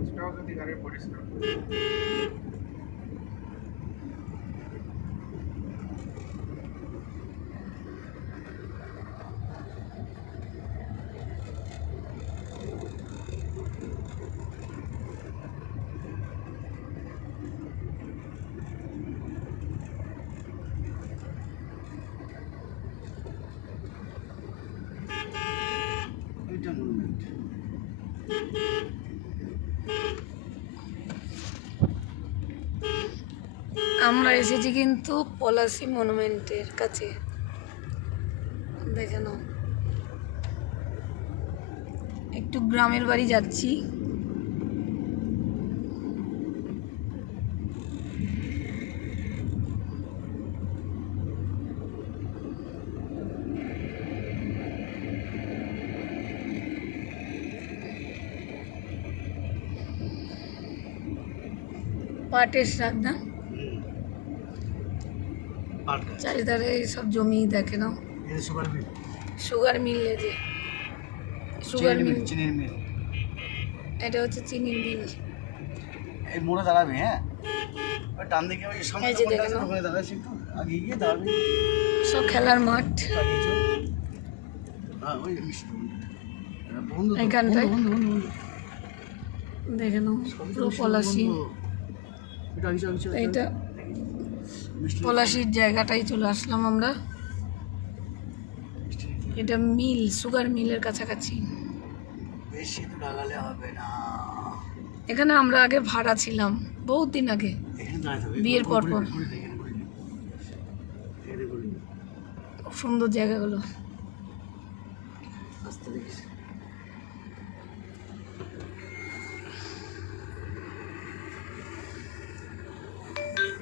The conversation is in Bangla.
লঞ্চটাও যদি গাড়ির পরিষ্কার আমরা এসেছি কিন্তু পলাশী মনুমেন্টের কাছে, দেখে নাও। একটু গ্রামের বাড়ি যাচ্ছি। পাটের শাক না, চারিধারে সব জমি দেখে নাও। সুগার মিল, যে সুগার মিল, চিনির মিল, এটা হচ্ছে চিনির মিল। এই মোড়ে দাঁড়াবে। হ্যাঁ, ওই ডান দিকে ওই সামনে এই যে দেখেন ওখানে দাঁড়াচ্ছি, একটু আগে গিয়ে দাঁড়াবে। সব খেলার মাঠ হ্যাঁ, ওই বন্ধু এখানটায় দেখে নাও, পুরো পলাশী। এইটা পলাশীর জায়গাটাই চলে আসলাম আমরা। এটা মিল, সুগার মিলের কাছাকাছি। বেশি দূর লাগালে হবে না। এখানে আমরা আগে ভাড়া ছিলাম বহুত দিন আগে, বিয়ের পর পর। খুব সুন্দর জায়গাগুলো। আস্তে দেখিস।